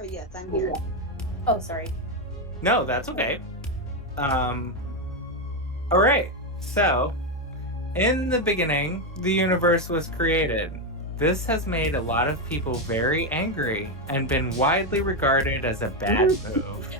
Oh, yes, I'm here. Oh, sorry. No, that's okay. All right. So, in the beginning, the universe was created. This has made a lot of people very angry and been widely regarded as a bad move.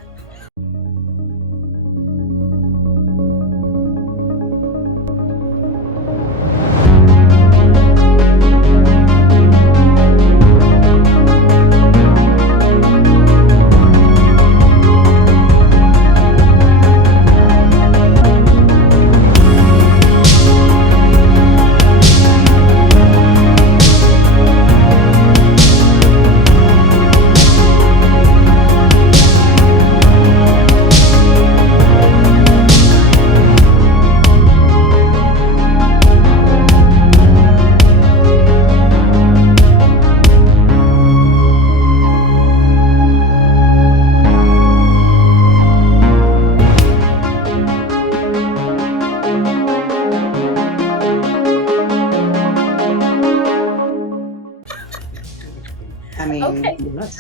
I mean, Okay. yes.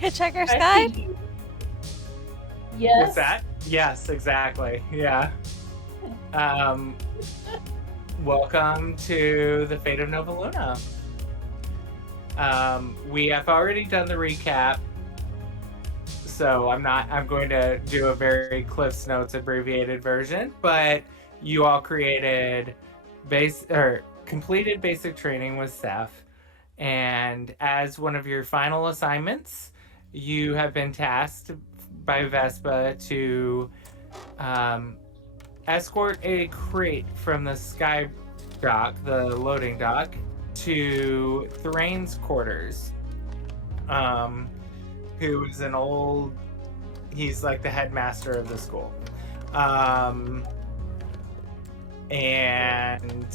Hitchhiker I Sky? see you. Yes. What's that? Yes, exactly. Yeah. Welcome to the Fate of Nova Luna. We have already done the recap, so I'm going to do a very Cliff's Notes abbreviated version, but you all completed basic training with Seth, and as one of your final assignments, you have been tasked by Vespa to escort a crate from the sky dock, the loading dock, to Thrain's quarters, who is he's like the headmaster of the school. And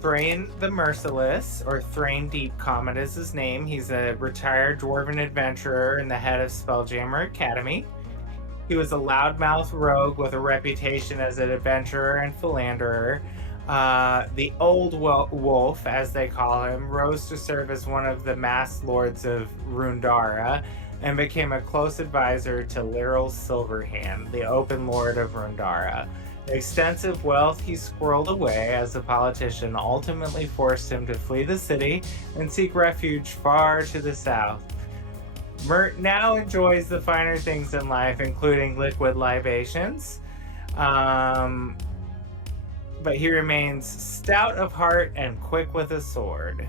Thrain the Merciless, or Thrain Deep Comet is his name. He's a retired dwarven adventurer and the head of Spelljammer Academy. He was a loudmouth rogue with a reputation as an adventurer and philanderer. The Old Wolf, as they call him, rose to serve as one of the masked lords of Rundara and became a close advisor to Lyral Silverhand, the open lord of Rundara. The extensive wealth he squirreled away as a politician ultimately forced him to flee the city and seek refuge far to the south. Mert now enjoys the finer things in life, including liquid libations. But he remains stout of heart and quick with a sword.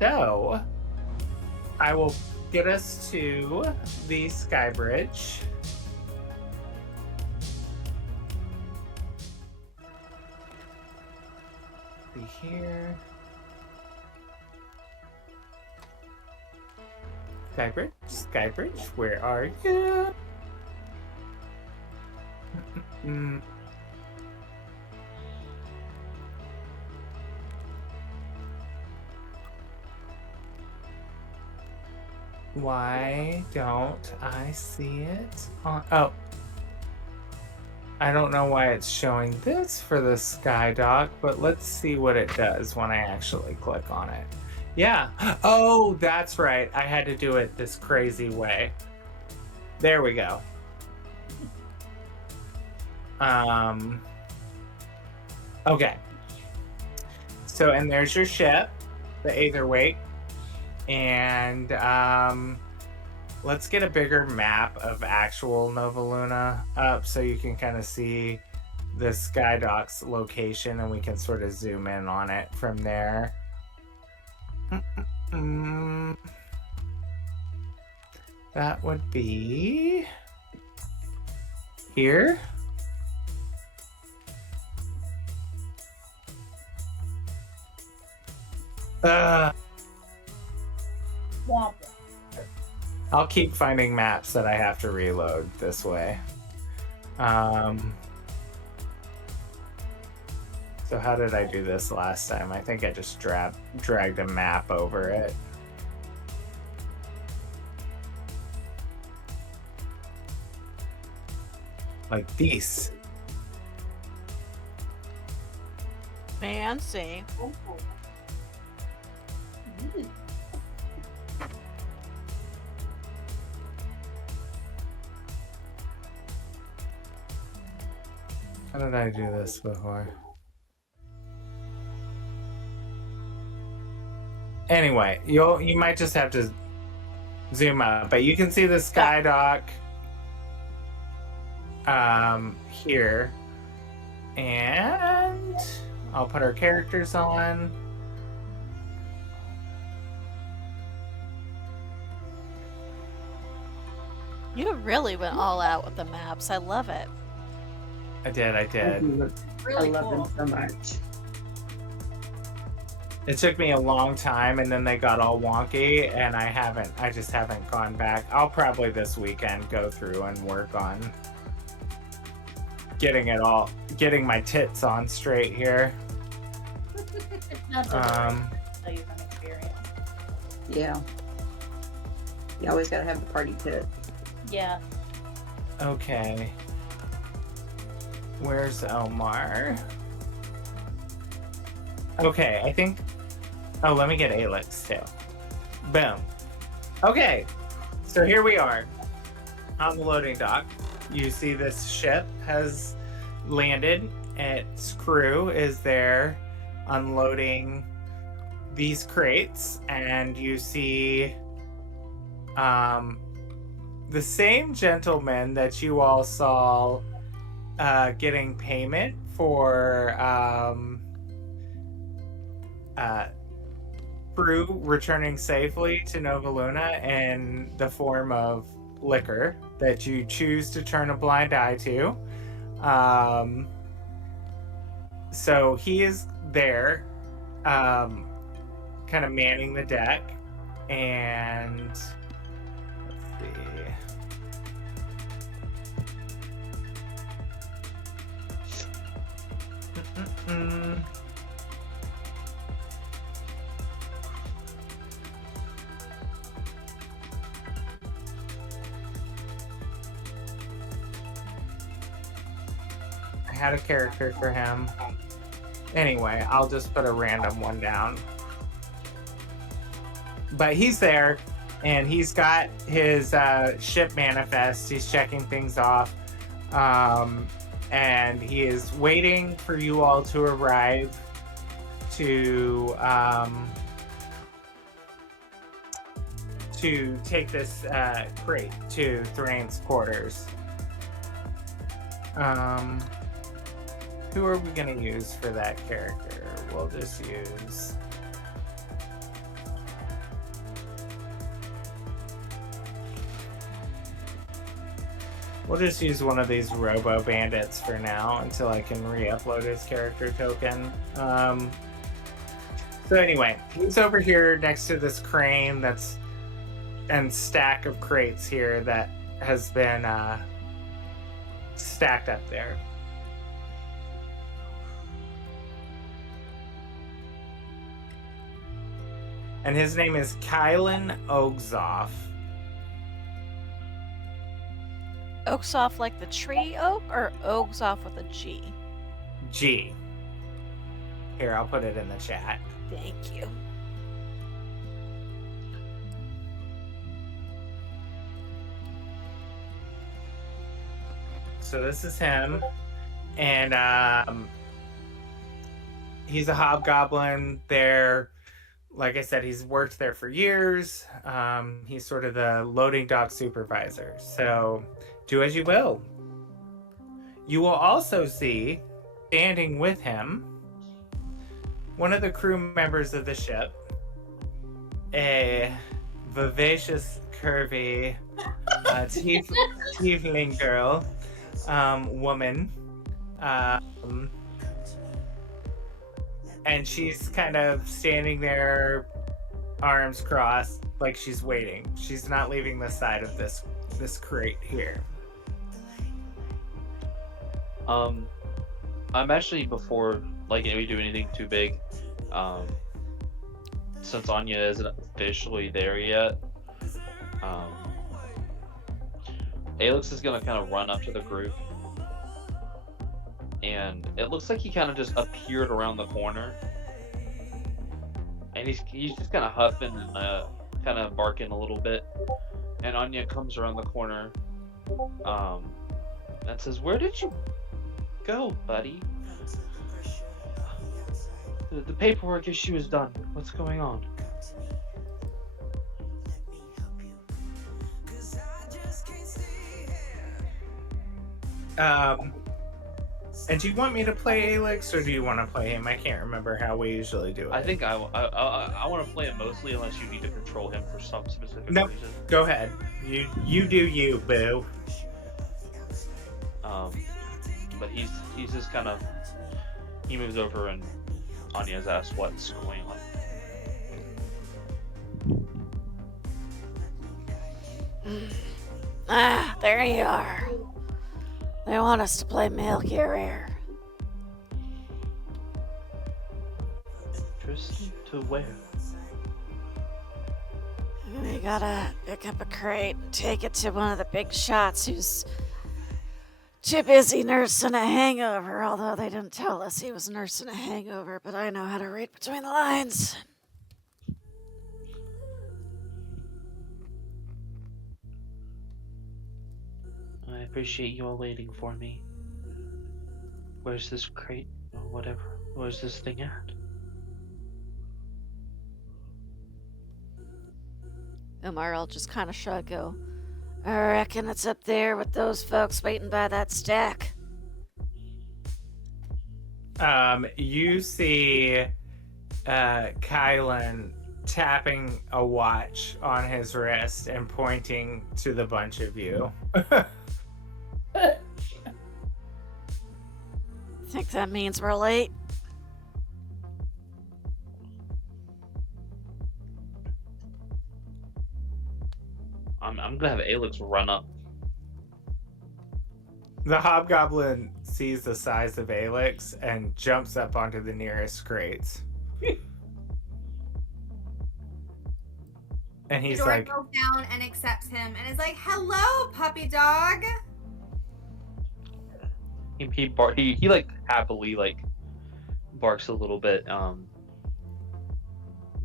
So, I will get us to the Sky Bridge. Be here. Skybridge, where are you? Why don't I see it on... Oh. I don't know why it's showing this for the Sky Dock, but let's see what it does when I actually click on it. Yeah. Oh, that's right. I had to do it this crazy way. There we go. Okay. So, and there's your ship, the Aetherwake. And let's get a bigger map of actual Nova Luna up so you can kind of see the Skydock's location and we can sort of zoom in on it from there. That would be here. I'll keep finding maps that I have to reload this way. So how did I do this last time? I think I just dragged a map over it. Like this. Fancy. Ooh. How did I do this before? Anyway, you might just have to zoom up, but you can see the sky dock here. And I'll put our characters on. You really went all out with the maps. I love it. I did. Really I love cool. them so much. It took me a long time, and then they got all wonky, and I just haven't gone back. I'll probably this weekend go through and work on getting my tits on straight here. Not so bad. Tell you from experience. Yeah. You always gotta have the party pit. Yeah. Okay. Where's Omar? Okay, I think... Oh, let me get Alex, too. Boom. Okay, so here we are on the loading dock. You see this ship has landed. Its crew is there unloading these crates, and you see the same gentleman that you all saw getting payment for crew returning safely to Nova Luna in the form of liquor that you choose to turn a blind eye to. So he is there, kind of manning the deck, and let's see. I had a character for him. Anyway, I'll just put a random one down. But he's there, and he's got his ship manifest. He's checking things off. And he is waiting for you all to arrive to take this crate to Thrain's quarters. Who are we gonna use for that character? We'll just use... We'll just use one of these Robo Bandits for now until I can re-upload his character token. So anyway, he's over here next to this crane and stack of crates here that has been stacked up there. And his name is Kylan Ogzoff. Oaks off like the tree oak, or Oaks off with a G? G. Here, I'll put it in the chat. Thank you. So this is him, and he's a hobgoblin there. Like I said, he's worked there for years. He's sort of the loading dock supervisor. So do as you will. You will also see, standing with him, one of the crew members of the ship, a vivacious, curvy tiefling girl, woman. And she's kind of standing there, arms crossed, like she's waiting. She's not leaving the side of this crate here. I'm actually, before we do anything too big, since Anya isn't officially there yet, Alex is gonna kind of run up to the group and it looks like he kind of just appeared around the corner, and he's just kind of huffing and kind of barking a little bit. And Anya comes around the corner, and says, "Where did you go, buddy? The paperwork issue is done. What's going on?" And do you want me to play Alex, or do you want to play him? I can't remember how we usually do it. I think I want to play it mostly, unless you need to control him for some specific Nope. reason. Go ahead. You do you, boo. But he's just kind of, he moves over and Anya's asked what's going on. There you are. They want us to play mail carrier. Interesting. To where? We gotta pick up a crate and take it to one of the big shots who's too busy nursing a hangover, although they didn't tell us he was nursing a hangover, but I know how to read between the lines. I appreciate you all waiting for me. Where's this crate or whatever? Where's this thing at? Omar will just kind of shrug, go, I reckon it's up there with those folks waiting by that stack. You see Kylan tapping a watch on his wrist and pointing to the bunch of you. Think that means we're late? I'm gonna have Alex run up. The hobgoblin sees the size of Alex and jumps up onto the nearest crates. And he's Dora like, goes down and accepts him and is like, "Hello, puppy dog." He like happily like barks a little bit.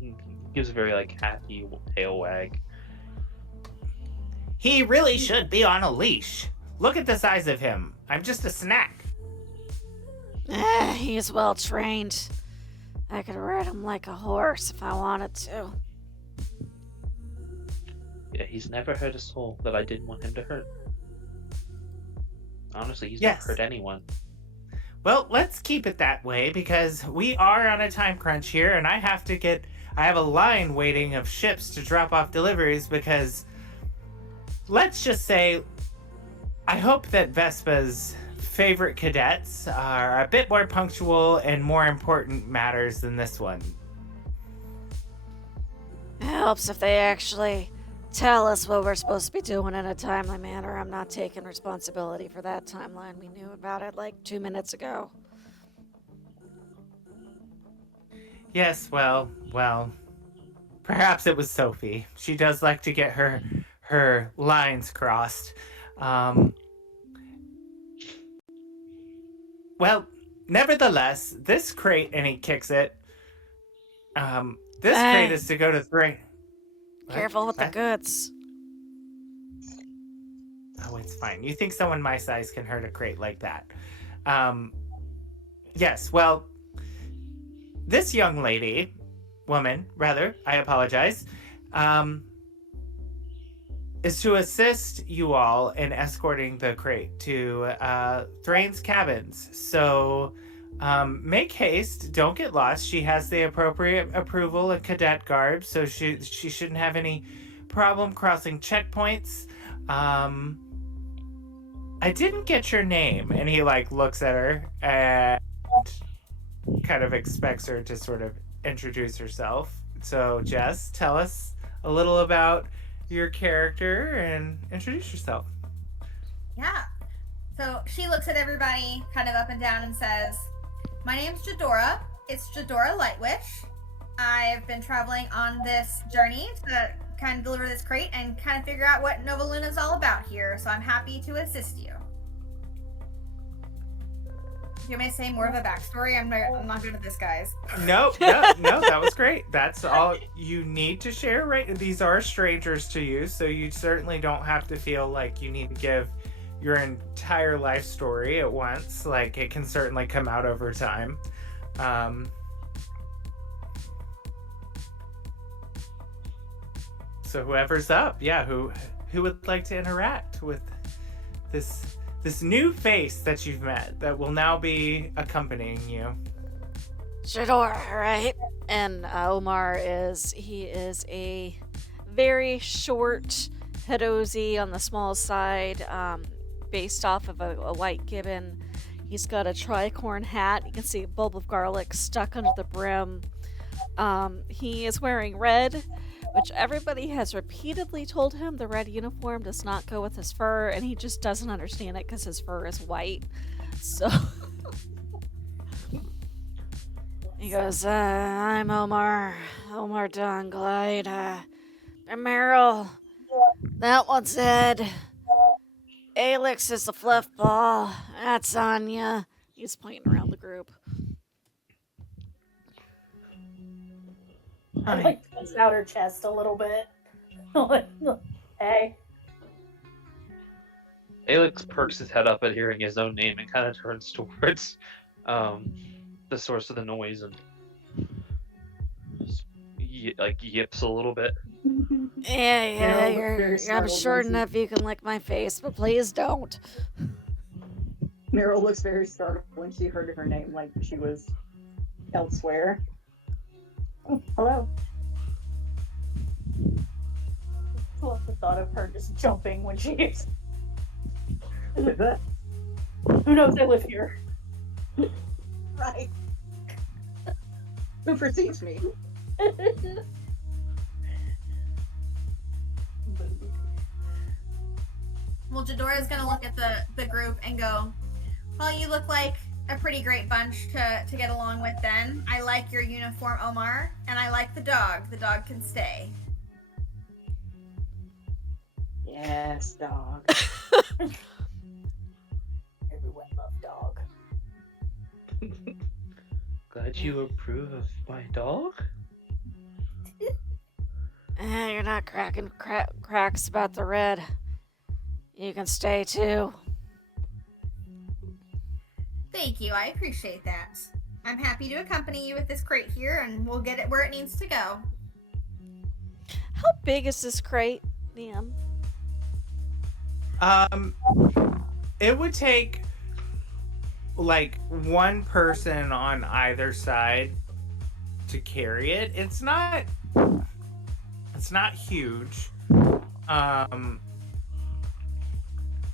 He gives a very like happy tail wag. he really should be on a leash. Look at the size of him. I'm just a snack. He's well trained. I could ride him like a horse if I wanted to. Yeah, he's never hurt a soul that I didn't want him to hurt. Honestly, he's Yes. never hurt anyone. Well, let's keep it that way because we are on a time crunch here and I have a line waiting of ships to drop off deliveries because let's just say I hope that Vespa's favorite cadets are a bit more punctual and more important matters than this one. It helps if they actually tell us what we're supposed to be doing in a timely manner. I'm not taking responsibility for that timeline. We knew about it like 2 minutes ago. Yes, well, perhaps it was Sophie. She does like to get her lines crossed. Well, nevertheless, this crate, and he kicks it. This crate is to go to Thrain. Careful with the goods. Oh, it's fine. You think someone my size can hurt a crate like that? Yes, well, this young woman, I apologize, is to assist you all in escorting the crate to Thrain's cabins. So make haste, don't get lost. She has the appropriate approval and cadet garb, so she shouldn't have any problem crossing checkpoints. I didn't get your name. And he like looks at her and kind of expects her to sort of introduce herself. So Jess, tell us a little about your character and introduce yourself. Yeah. So she looks at everybody kind of up and down and says, "My name's Jadora. It's Jadora Lightwish. I've been traveling on this journey to kind of deliver this crate and kind of figure out what Nova Luna is all about here. So I'm happy to assist you." you want me to say more of a backstory? I'm not good at this, guys. No, that was great. That's all you need to share, right? These are strangers to you, so you certainly don't have to feel like you need to give your entire life story at once. Like, it can certainly come out over time. So whoever's up, who would like to interact with this new face that you've met that will now be accompanying you? Shador, right? And Omar is a very short Hidozi on the small side, based off of a white gibbon. He's got a tricorn hat. You can see a bulb of garlic stuck under the brim. He is wearing red, which everybody has repeatedly told him the red uniform does not go with his fur, and he just doesn't understand it because his fur is white. So he goes, I'm Omar Dunglide. I'm Meryl. That one's Ed. Alex is the fluff ball. That's Anya. He's pointing around the group. I like puts out her chest a little bit. Hey. Alex perks his head up at hearing his own name and kind of turns towards the source of the noise and yips a little bit. Yeah, I'm short enough you can lick my face, but please don't. Meryl looks very startled when she heard her name, like she was elsewhere. Oh, hello. I love the thought of her just jumping when she is. Who is that? Who knows I live here? Right. Who perceives me? Well, Jadora's gonna look at the group and go, well, you look like a pretty great bunch to get along with then. I like your uniform, Omar, and I like the dog. The dog can stay. Yes, dog. Everyone loves dog. Glad you approve of my dog? You're not cracking cracks about the red. You can stay too. Thank you. I appreciate that. I'm happy to accompany you with this crate here, and we'll get it where it needs to go. How big is this crate, Liam? It would take like one person on either side to carry it. It's not huge.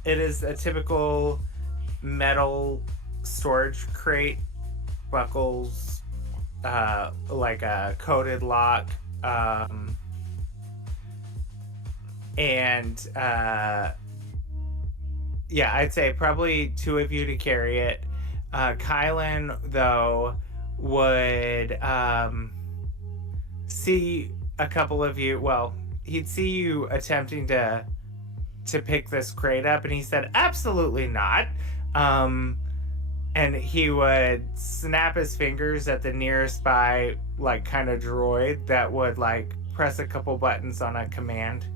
It is a typical metal storage crate, buckles, like a coated lock, and I'd say probably two of you to carry it. Kylan, though, would see a couple of you. Well, he'd see you attempting to pick this crate up, and he said, absolutely not. And he would snap his fingers at the nearest by, like, kind of droid that would, like, press a couple buttons on a command,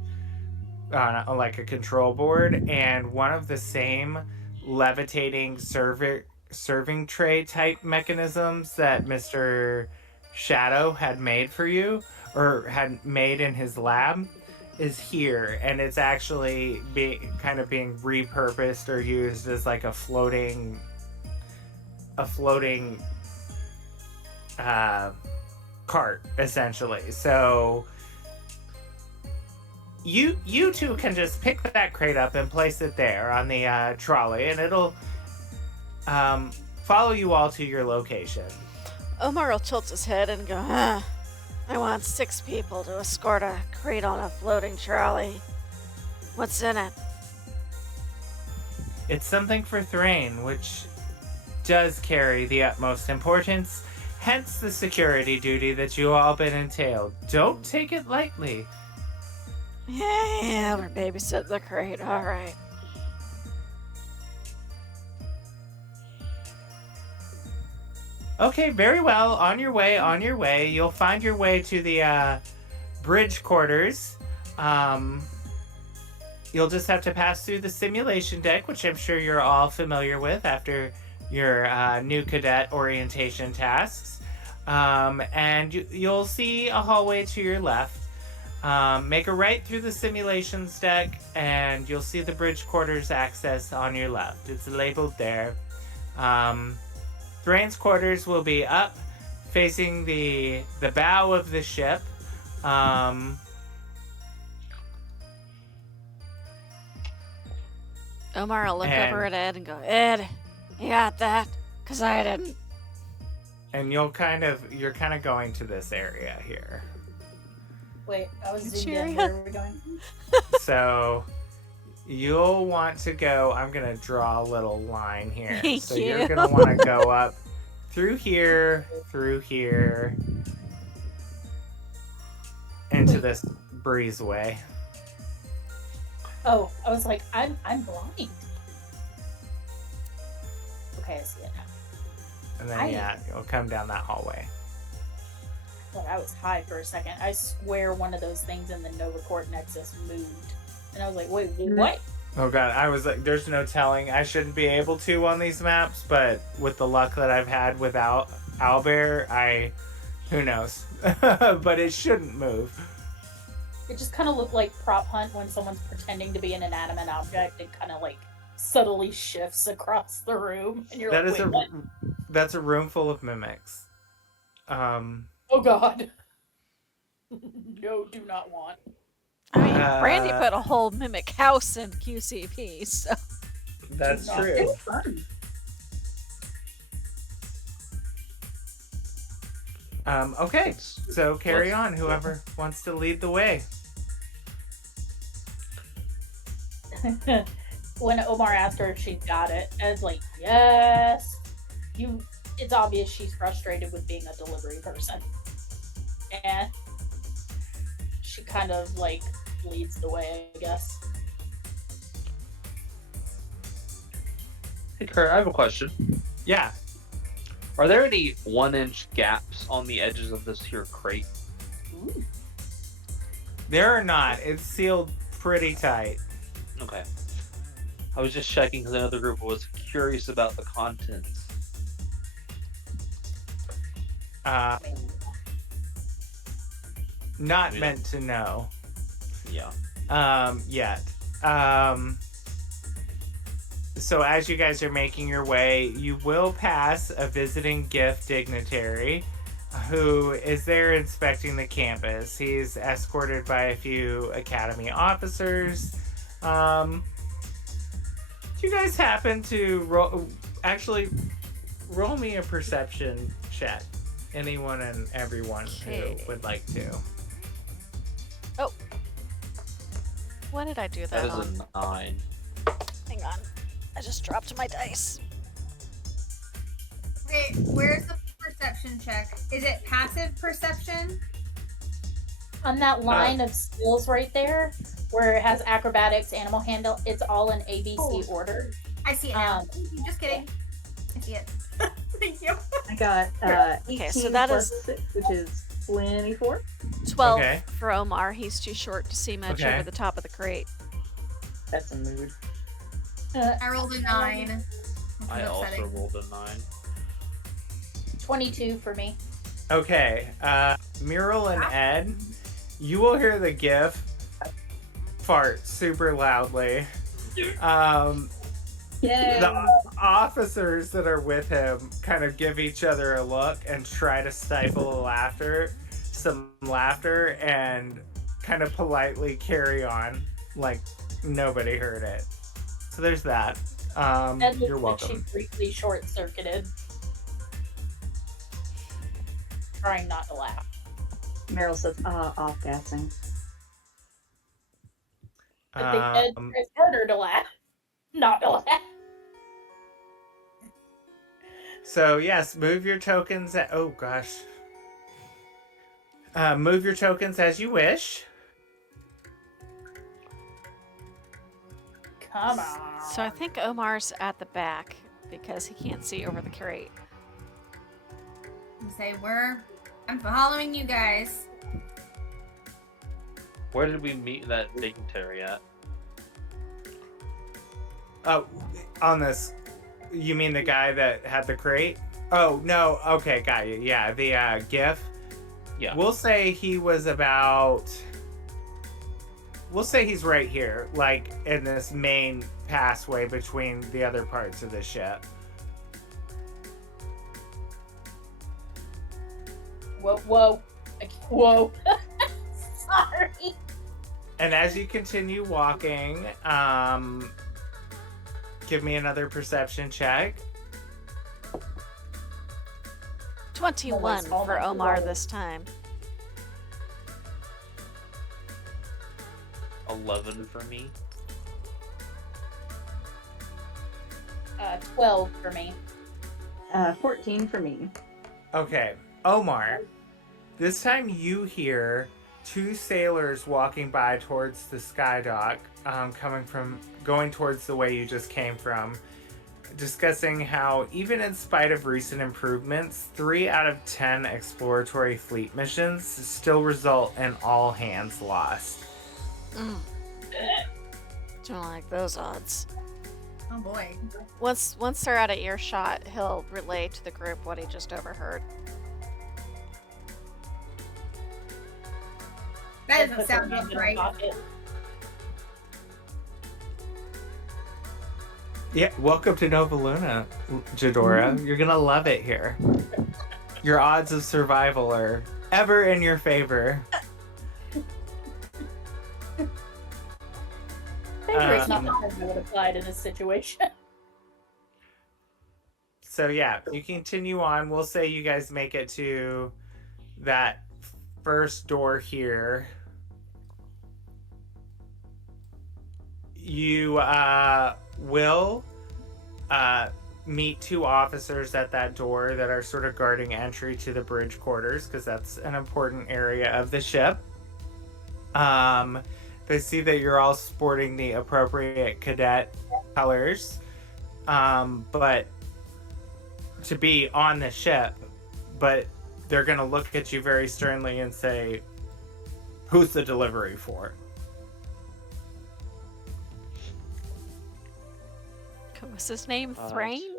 on like a control board, and one of the same levitating serving tray type mechanisms that Mr. Shadow had made for you, or had made in his lab, is here, and it's actually being repurposed or used as like a floating cart, essentially. So you two can just pick that crate up and place it there on the trolley, and it'll follow you all to your location. Omar will tilt his head and go, I want 6 people to escort a crate on a floating trolley. What's in it? It's something for Thrain, which does carry the utmost importance, hence the security duty that you all been entailed. Don't take it lightly. Yeah, we're babysitting the crate, alright. Okay, very well. On your way, on your way. You'll find your way to the bridge quarters. You'll just have to pass through the simulation deck, which I'm sure you're all familiar with after your new cadet orientation tasks. And you'll see a hallway to your left. Make a right through the simulations deck, and you'll see the bridge quarters access on your left. It's labeled there. Thrain's quarters will be up, facing the bow of the ship. Omar will look over at Ed and go, Ed, you got that? Because I didn't. And you're kind of going to this area here. Wait, I was Which zoomed in. area? Where are we going? So you'll want to go. I'm gonna draw a little line here. Thank so you. You're gonna want to go up through here, into this breezeway. Oh, I was like, I'm blind. Okay, I see it now. And then you'll come down that hallway. I thought I was high for a second. I swear one of those things in the Nova Court Nexus moved. And I was like, wait, what? Oh god, I was like, there's no telling. I shouldn't be able to on these maps, but with the luck that I've had without Owlbear, who knows? But it shouldn't move. It just kind of looked like prop hunt when someone's pretending to be an inanimate object and kind of like subtly shifts across the room. And you're like, wait, what? That's a room full of mimics. Oh god. No, do not want. I mean, Brandy put a whole mimic house in QCP, so. That's true. It's fun. Okay, so carry on, whoever wants to lead the way. When Omar asked her if she got it, I was like, yes. It's obvious she's frustrated with being a delivery person. And she kind of like leads the way, I guess. Hey, Curt, I have a question. Yeah. Are there any 1-inch gaps on the edges of this here crate? Ooh. There are not. It's sealed pretty tight. Okay. I was just checking because another group was curious about the contents. Not meant to know. Yeah. Yet. So as you guys are making your way, you will pass a visiting gift dignitary who is there inspecting the campus. He's escorted by a few academy officers. Do you guys happen to roll me a perception check? Anyone and everyone who would like to. Oh. What did I do that, That is on? a 9. Hang on. I just dropped my dice. Wait, where's the perception check? Is it passive perception? On that line of skills right there, where it has acrobatics, animal handle, it's all in ABC order. I see it now. Just kidding. I see it. Thank you. I got 18 Okay, so that plus is 6, which is 24. 12 Okay. for Omar. He's too short to see much Okay. over the top of the crate. That's a mood. I rolled a 9. I That's also upsetting. rolled a 9. 22 for me. Okay, Mural and Ed, you will hear the GIF fart super loudly. Yay! The officers that are with him kind of give each other a look and try to stifle some laughter, and kind of politely carry on like nobody heard it. So there's that. Ed looks You're like she welcome. briefly short-circuited. Trying not to laugh. Meryl says, off-gassing. I think Ed tries harder to laugh. Not to laugh. So yes, move your tokens. Oh gosh. Move your tokens as you wish. Come on. So I think Omar's at the back because he can't see over the crate. You say I'm following you guys. Where did we meet that dignitary at? Oh, on this, you mean the guy that had the crate? Oh, no. Okay, got you. Yeah, the GIF. Yeah. We'll say he was about... We'll say he's right here, like in this main passway between the other parts of the ship. Whoa. Sorry. And as you continue walking, give me another perception check. 21 for Omar this time. 11 for me. 12 for me. 14 for me. Okay, Omar, this time you hear two sailors walking by towards the sky dock, going towards the way you just came from, discussing how even in spite of recent improvements, 3 out of 10 exploratory fleet missions still result in all hands lost. Don't like those odds. Oh boy. Once they're out of earshot, he'll relay to the group what he just overheard. That doesn't sound good, right? Yeah, welcome to Nova Luna, Jadora. You're gonna love it here. Your odds of survival are ever in your favor. It's not how I would applied in this situation. So yeah, you continue on. We'll say you guys make it to that first door here. You will meet 2 officers at that door that are sort of guarding entry to the bridge quarters, because that's an important area of the ship. They see that you're all sporting the appropriate cadet colors, but to be on the ship, but they're going to look at you very sternly and say, "Who's the delivery for?" What was his name? Thrain?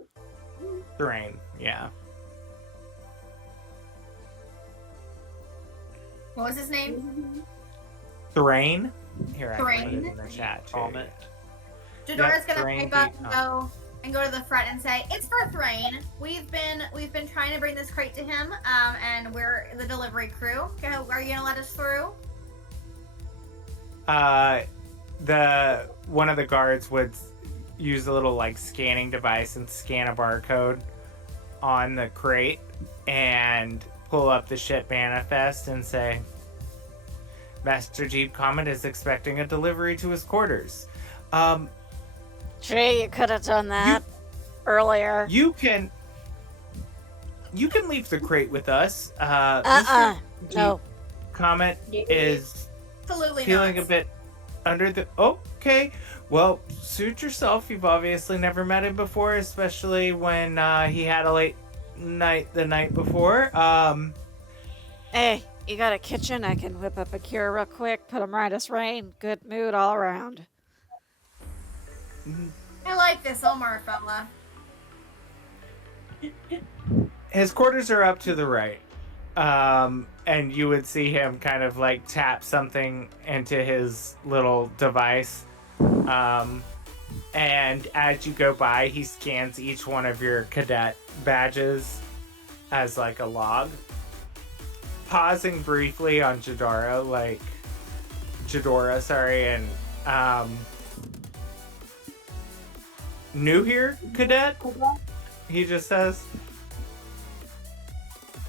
Thrain, yeah. What was his name? Thrain? Here, I can put Thrain? it in the chat too. Comment. Jadora's gonna Thrain pipe up beat- and go to the front and say, "It's for Thrain. We've been trying to bring this crate to him, and we're the delivery crew. Are you gonna let us through?" One of the guards would use a little like scanning device and scan a barcode on the crate and pull up the ship manifest and say, "Master Jeep Comet is expecting a delivery to his quarters." Gee, you could have done that earlier. You can leave the crate with us. No. Jeep Comet is Absolutely feeling not. a bit under the... Okay, well, suit yourself. You've obviously never met him before, especially when he had a late night the night before. Hey, you got a kitchen? I can whip up a cure real quick, put him right as rain. Good mood all around. I like this Omar fella. His quarters are up to the right. And you would see him kind of like tap something into his little device. And as you go by, he scans each one of your cadet badges as like a log. Pausing briefly on Jadora, and new here, cadet? He just says.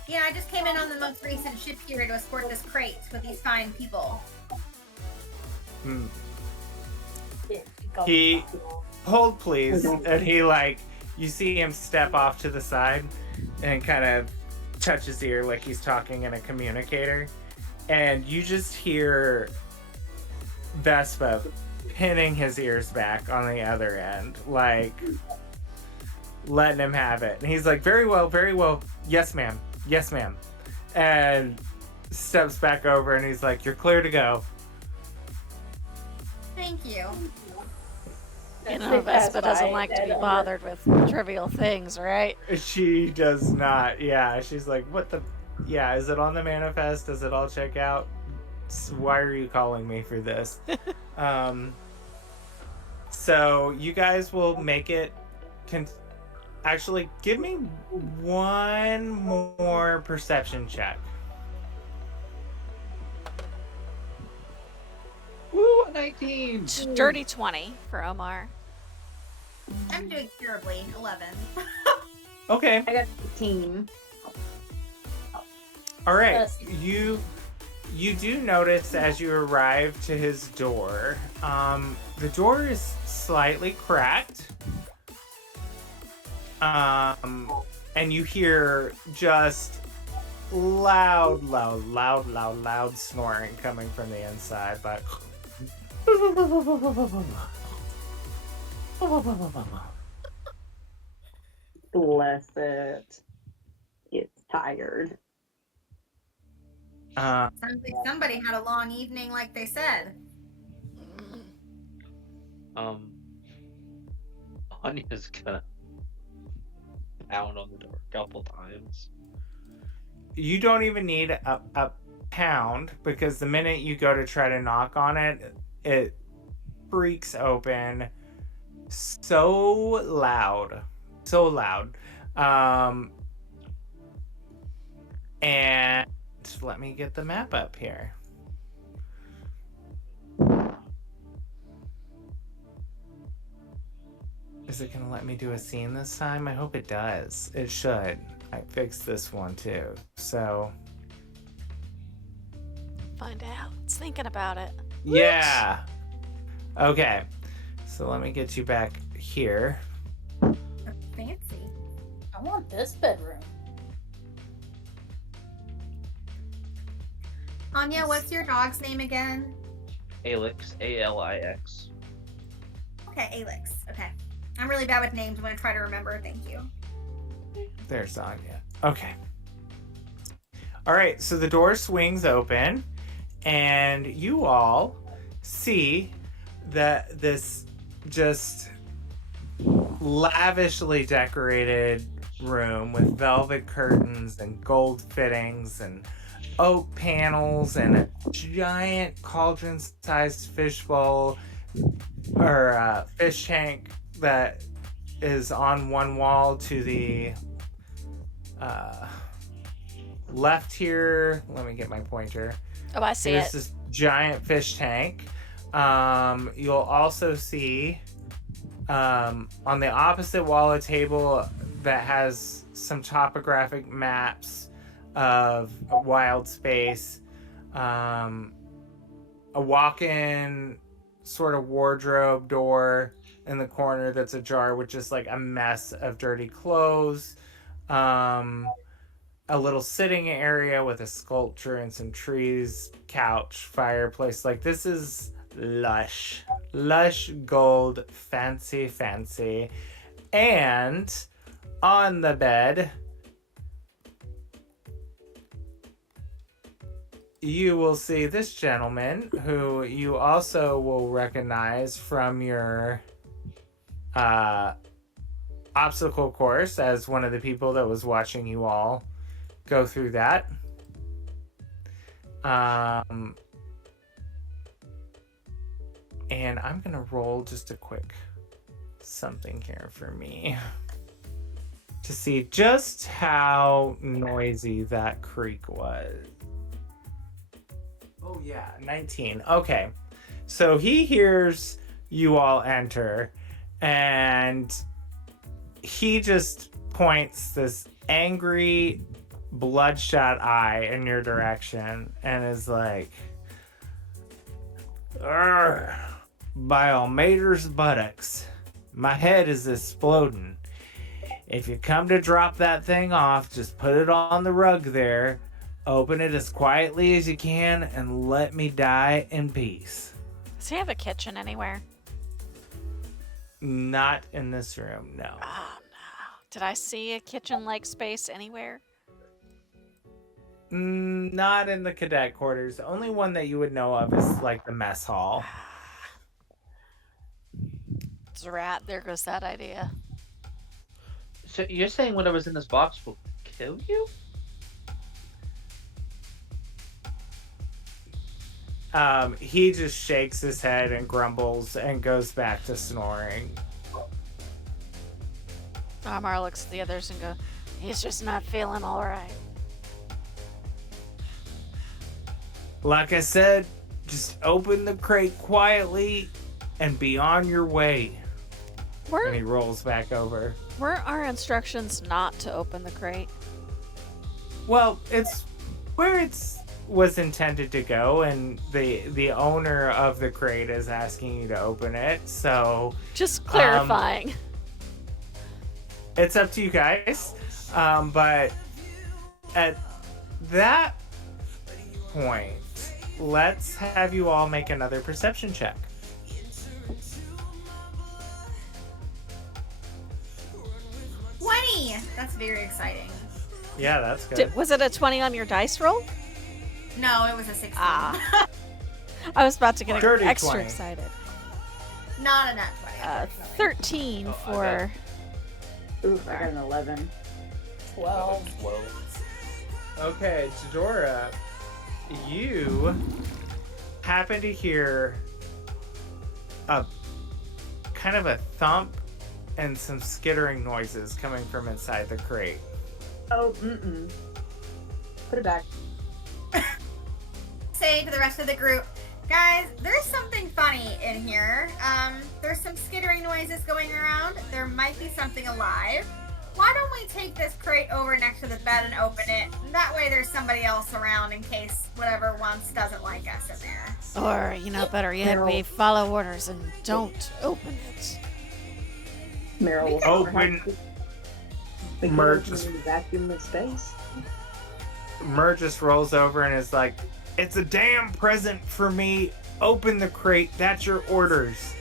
Yeah, I just came in on the most recent ship here to escort this crate with these fine people. He, hold please, and he you see him step off to the side and kind of touch his ear like he's talking in a communicator, and you just hear Vespa pinning his ears back on the other end, like letting him have it. And he's like, very well, yes ma'am, yes, ma'am. And steps back over and he's like, you're clear to go. Thank you. You know, Vespa doesn't like to be bothered with trivial things, right? She does not. Yeah, she's like, what the? Yeah, is it on the manifest? Does it all check out? Why are you calling me for this? So you guys will make it. Actually, give me one more perception check. Woo, 19! Dirty 20 for Omar. I'm doing terribly. 11. Okay. I got 15. All right. Yes. You do notice as you arrive to his door, the door is slightly cracked. And you hear just loud snoring coming from the inside, but Bless it. It's tired. Sounds like somebody had a long evening, like they said. Anya's gonna pound on the door a couple times. you don't even need a pound, because the minute you go to try to knock on it, it freaks open so loud. And let me get the map up here. Is it gonna let me do a scene this time? I hope it does. It should. I fixed this one too. So Find out. It's thinking about it. yeah. Okay. So let me get you back here. Fancy. I want this bedroom. Anya, what's your dog's name again? Alix, A-L-I-X. Okay, Alix. Okay. I'm really bad with names. I'm going to try to remember. Thank you. There's Anya. Okay. All right, so the door swings open, and you all see that this just lavishly decorated room with velvet curtains and gold fittings and oak panels and a giant cauldron-sized fishbowl or fish tank that is on one wall to the left here. Let me get my pointer. Oh, I see There's it. this giant fish tank. You'll also see on the opposite wall a table that has some topographic maps of wild space, a walk-in sort of wardrobe door in the corner that's ajar with just like a mess of dirty clothes, a little sitting area with a sculpture and some trees, couch, fireplace. Like, this is lush gold, fancy. And on the bed you will see this gentleman, who you also will recognize from your obstacle course as one of the people that was watching you all go through that. And I'm gonna roll just a quick something here for me to see just how noisy that creak was. Oh yeah, 19. Okay. So he hears you all enter, and he just points this angry, bloodshot eye in your direction and is like, "Urgh, by all Mater's buttocks, my head is exploding. If you come to drop that thing off, just put it on the rug there, open it as quietly as you can, and let me die in peace." Does he have a kitchen anywhere? Not in this room, no. Oh no. Did I see a kitchen-like space anywhere? Not in the cadet quarters. The only one that you would know of is like the mess hall. Drat, there goes that idea. So you're saying whatever's in this box will kill you? He just shakes his head and grumbles and goes back to snoring. Amar looks at the others and goes, he's just not feeling all right. Like I said, just open the crate quietly and be on your way. And he rolls back over. Weren't our instructions not to open the crate? Well, it's where was intended to go, and the owner of the crate is asking you to open it, so just clarifying. It's up to you guys, but at that point, let's have you all make another perception check. That's very exciting. Yeah, that's good. Was it a 20 on your dice roll? No, it was a 16. I was about to get extra 20. excited. Not a nat 20. 13 for... Ooh, I got an 11. 12. Okay, Jadora, you happen to hear a kind of a thump and some skittering noises coming from inside the crate. Oh, Put it back. Say to the rest of the group, guys, there's something funny in here. There's some skittering noises going around. There might be something alive. Why don't we take this crate over next to the bed and open it? That way there's somebody else around in case whatever once doesn't like us in there. Or, better yet, we follow orders and don't open it. Meryl will open. Merge. Vacuum the space. Mer just rolls over and is like, "It's a damn present for me. Open the crate. That's your orders."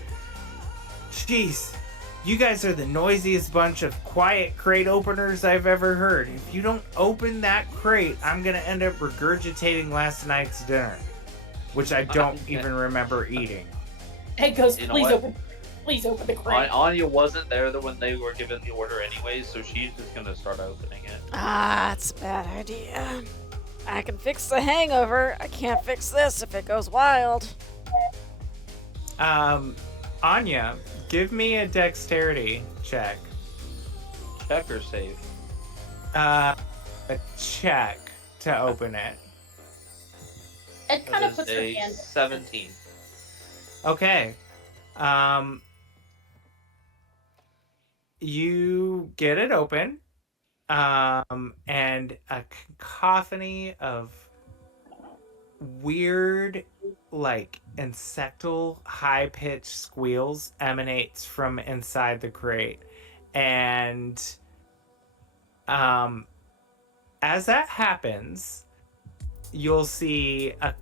Jeez, you guys are the noisiest bunch of quiet crate openers I've ever heard. If you don't open that crate, I'm gonna end up regurgitating last night's dinner, which I don't even remember eating. It goes, You know please what? open. Please open the crate. Anya wasn't there when they were given the order anyway, so she's just gonna start opening it. That's a bad idea. I can fix the hangover. I can't fix this if it goes wild. Anya, give me a dexterity check. Check or save? A check to open it. It kind of That puts is her a hand. 17. Okay. You get it open, and a cacophony of weird, like, insectal, high-pitched squeals emanates from inside the crate. And, as that happens, you'll see a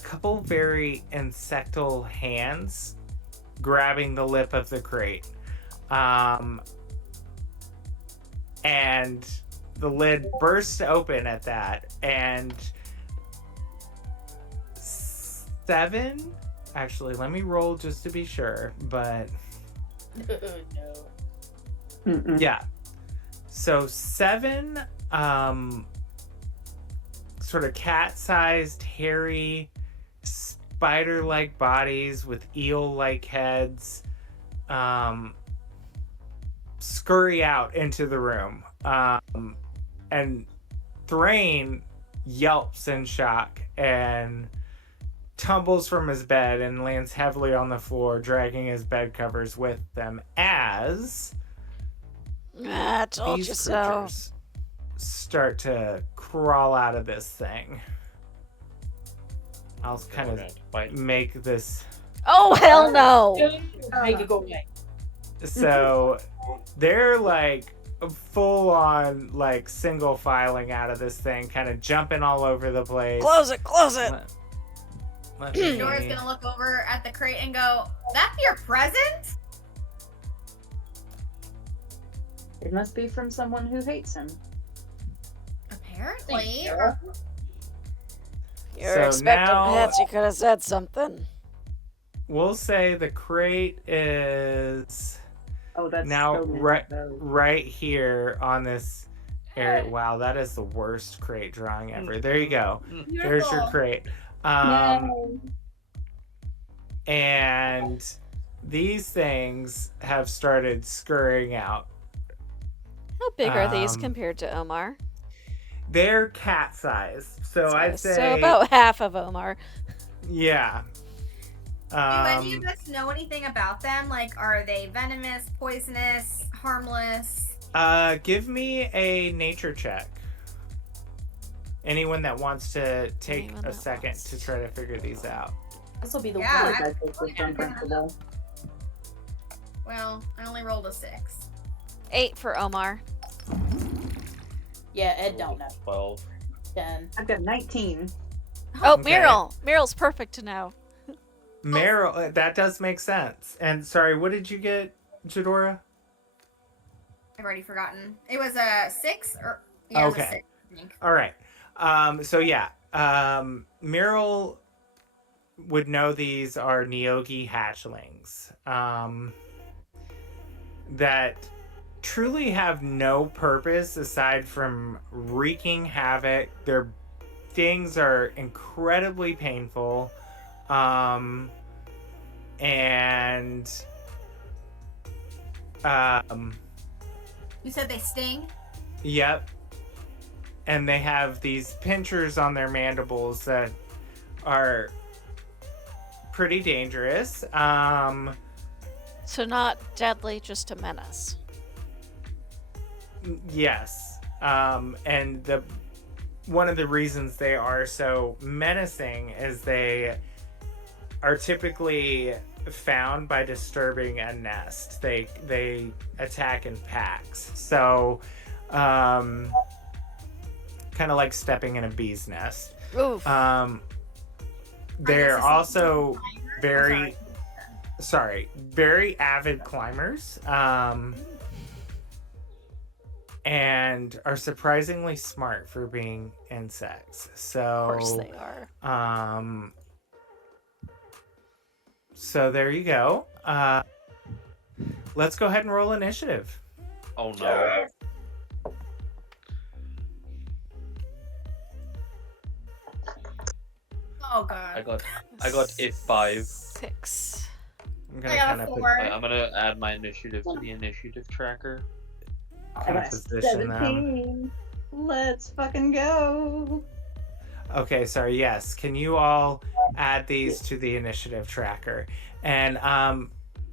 couple very insectal hands grabbing the lip of the crate. And the lid bursts open at that, and 7, actually, let me roll just to be sure, but No. yeah. So 7, sort of cat-sized, hairy, spider-like bodies with eel-like heads, scurry out into the room. And Thrain yelps in shock and tumbles from his bed and lands heavily on the floor, dragging his bed covers with them as I told these you so. creatures start to crawl out of this thing. I'll kind of make this. Oh, hell no! Make it go away. So they're like full on, like, single filing out of this thing, kind of jumping all over the place. Close it, close it! Let me- Dora's gonna look over at the crate and go, "That's your present?" It must be from someone who hates him. Apparently. You're So expecting now- pets. You could have said something. We'll say the crate is Oh, that's now so good, right though. right here on this area. Wow, that is the worst crate drawing ever. There you go. There's your Beautiful. crate. Yay. And these things have started scurrying out. How big are these Um, compared to Omar? They're cat size. So I'd say So about half of Omar. yeah. Do any of Um, us know anything about them? Like, are they venomous, poisonous, harmless? give me a nature check. Anyone that wants to take Anyone a that second wants to try to figure these out. This will be the Yeah, weird. I think that's just uncomfortable. Well, I only rolled a 6. 8 for Omar. Yeah, Ed don't know. 12. 10. I've got 19. Oh, Okay. Meryl's perfect to know. Meryl, that does make sense. And sorry, what did you get, Jadora? I've already forgotten. It was a 6 or yeah, it was a Okay. 6, I think. All right. So yeah, Meryl would know these are Neogi hatchlings that truly have no purpose aside from wreaking havoc. Their stings are incredibly painful, and You said they sting? yep. And they have these pinchers on their mandibles that are pretty dangerous. So not deadly, just a menace. Yes. And one of the reasons they are so menacing is they are typically found by disturbing a nest. They attack in packs. So kind of like stepping in a bee's nest. Oof. They're also Very. very avid climbers, and are surprisingly smart for being insects. So, Of course they are. So there you go. Let's go ahead and roll initiative. Oh no. Oh god. I got a 5. 6. I'm I gonna got kind a of 4. I'm gonna add my initiative to the initiative tracker. I got position them. 17. Let's fucking go. Okay, sorry. Yes, can you all add these to the initiative tracker? And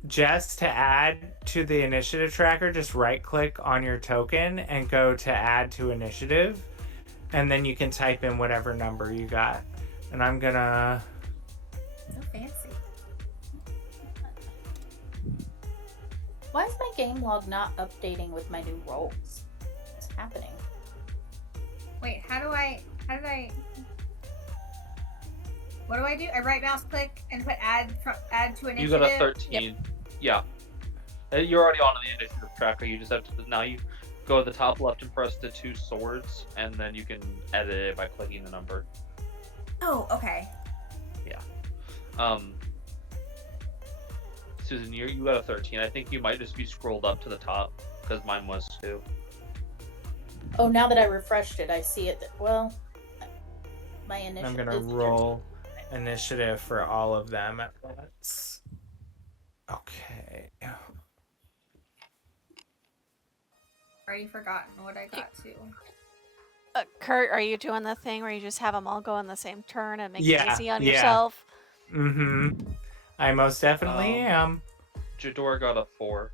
just to add to the initiative tracker, just right-click on your token and go to Add to Initiative, and then you can type in whatever number you got. And I'm gonna. So fancy. Why is my game log not updating with my new rolls? What's happening? Wait, what do I do? I right mouse click and put add to You initiative. got a 13. Yeah. You're already on the initiative tracker. You just have to now you go to the top left and press the 2 swords, and then you can edit it by clicking the number. Oh, okay. Susan, you got a 13. I think you might just be scrolled up to the top because mine was too. Oh, now that I refreshed it, I see it. Well, my initiative. I'm gonna roll initiative for all of them at once. Okay. Already forgotten what I got to. Curt, are you doing the thing where you just have them all go in the same turn and make it Yeah, easy on yeah. yourself? Mm-hmm. I most definitely am. Jador got a 4.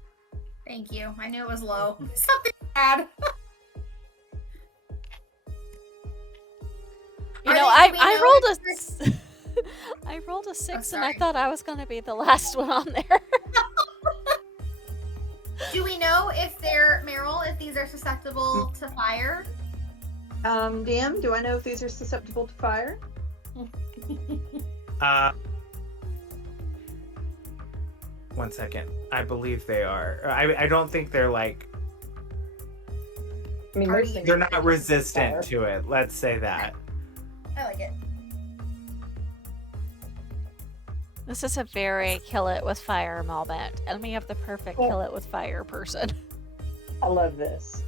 Thank you. I knew it was low. Something bad. You Are know, they- do we I know rolled if I rolled a 6 and I sorry. thought I was going to be the last one on there. Do we know if they're Meryl, if these are susceptible to fire? DM, do I know if these are susceptible to fire? One second. I believe they are. I don't think they're like. I mean, Are most you- things They're are not resistant fire. to it. Let's say that. I like it. This is a very kill it with fire moment, and we have the perfect kill it with fire person. I love this.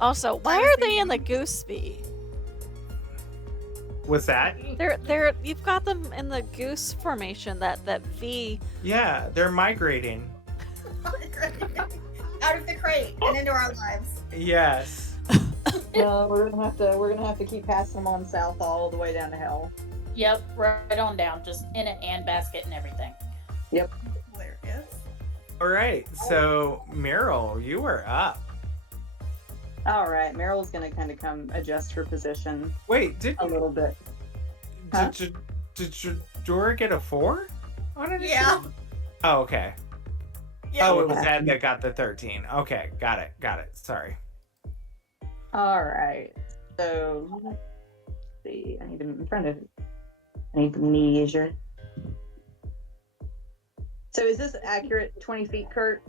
Also, why are they in the goose bee? What's that? They're you've got them in the goose formation, that V. Yeah, they're migrating. Out of the crate and into our lives. Yes. No, we're gonna have to keep passing them on south all the way down to hell. Yep, right on down. Just in it and basket and everything. Yep. Hilarious. All right, so Meryl, you are up. All right, Meryl's gonna kind of come adjust her position Wait, did a little bit. Huh? did Dora get a 4 on it? Yeah. Oh, okay. Yeah. Oh, it was Ed that got the 13. Okay, got it. Sorry. All right. So let's see. I need them in front of. I need to measure. So is this accurate? 20 feet, Curt?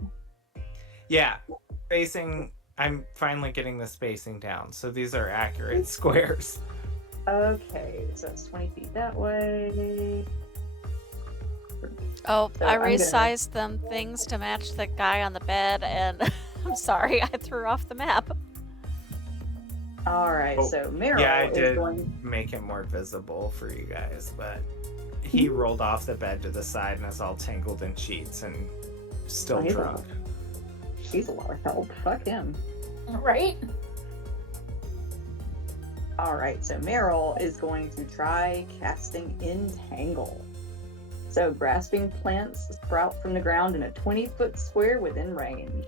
Yeah, spacing. I'm finally getting the spacing down. So these are accurate squares. Okay, so it's 20 feet that way. Oh, So I I'm gonna- resized them things to match the guy on the bed, and I'm sorry, I threw off the map. All right, Oh, so Meryl yeah, I is did going. make it more visible for you guys, but he rolled off the bed to the side and is all tangled in sheets and still Oh, he's drunk. He's a lot of help. Fuck him. Right? All right, so Meryl is going to try casting Entangle. So grasping plants sprout from the ground in a 20-foot square within range.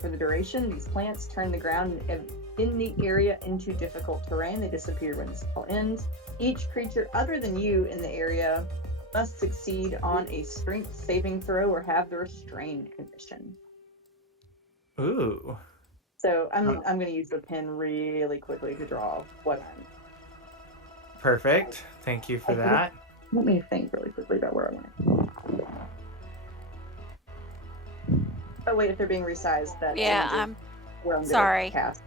For the duration, these plants turn the ground in the area into difficult terrain. They disappear when the spell ends. Each creature other than you in the area must succeed on a strength saving throw or have the restrained condition. Ooh. So I'm going to use the pen really quickly to draw what I'm. Perfect. Thank you for that. Let me think really quickly about where I want it. Oh wait, if they're being resized, that Yeah, changes I'm where I'm gonna sorry. cast.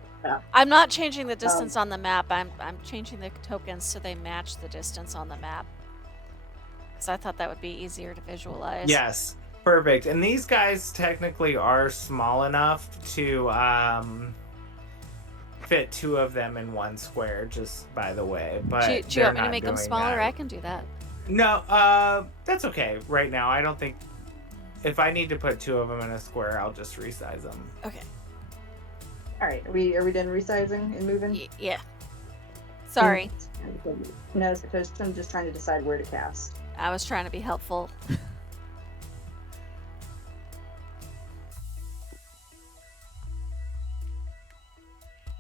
I'm not changing the distance on the map. I'm changing the tokens so they match the distance on the map. Because I thought that would be easier to visualize. Yes. Perfect. And these guys technically are small enough to fit 2 of them in 1 square, just by the way. But Do you they're want me to not make them doing smaller? that. I can do that. No, that's okay right now. I don't think if I need to put 2 of them in a square, I'll just resize them. Okay. All right, are we done resizing and moving? Yeah. Sorry. No, it's because I'm just trying to decide where to cast. I was trying to be helpful.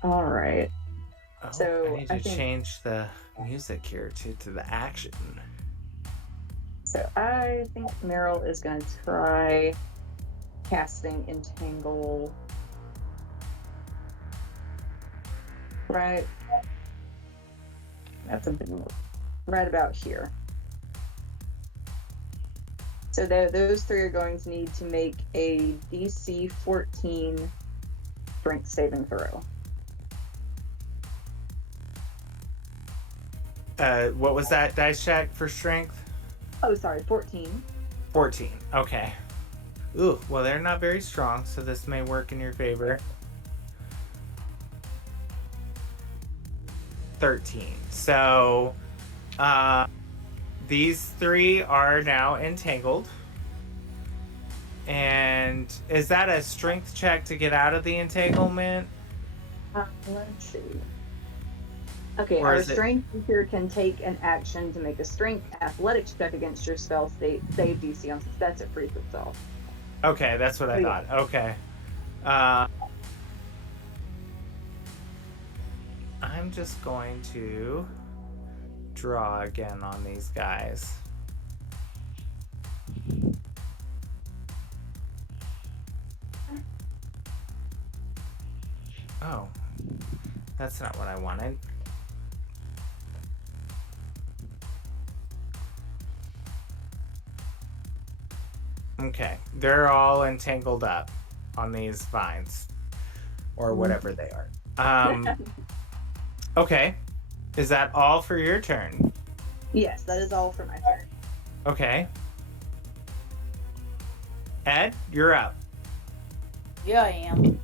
All right. Oh, So, I need to I think- change the music here to the action. So I think Meryl is going to try casting Entangle. Right. That's a bit right about here. So those 3 are going to need to make a DC 14 strength saving throw. What was that dice check for strength? Oh, sorry, 14. 14. Okay. Ooh, well, they're not very strong, so this may work in your favor. 13. So, these 3 are now entangled. And is that a strength check to get out of the entanglement? Let's see. Okay, Or our is it- strength feature can take an action to make a strength athletics check against your spell save DC on that's it frees itself. Okay, that's what I Yeah. thought. Okay. I'm just going to draw again on these guys. Oh, that's not what I wanted. Okay, they're all entangled up on these vines, or whatever they are. Okay, is that all for your turn? Yes, that is all for my turn. Okay. Ed, you're up. Yeah, I am.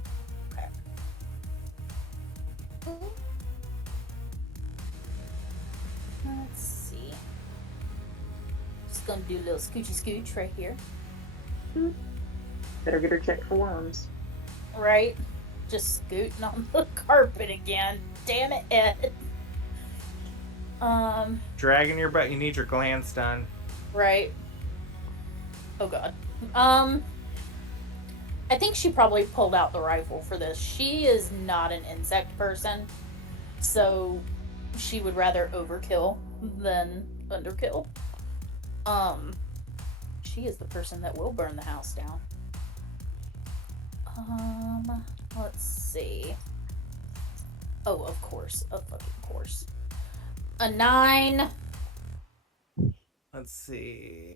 Let's see. Just gonna do a little scoochy scooch right here. Better get her checked for worms. Right? Just scooting on the carpet again. Damn it, Ed. Dragging your butt, you need your glands done. Right. Oh god. I think she probably pulled out the rifle for this. She is not an insect person, so she would rather overkill than underkill. She is the person that will burn the house down. Let's see. Oh, of course. Of fucking course. A 9. Let's see.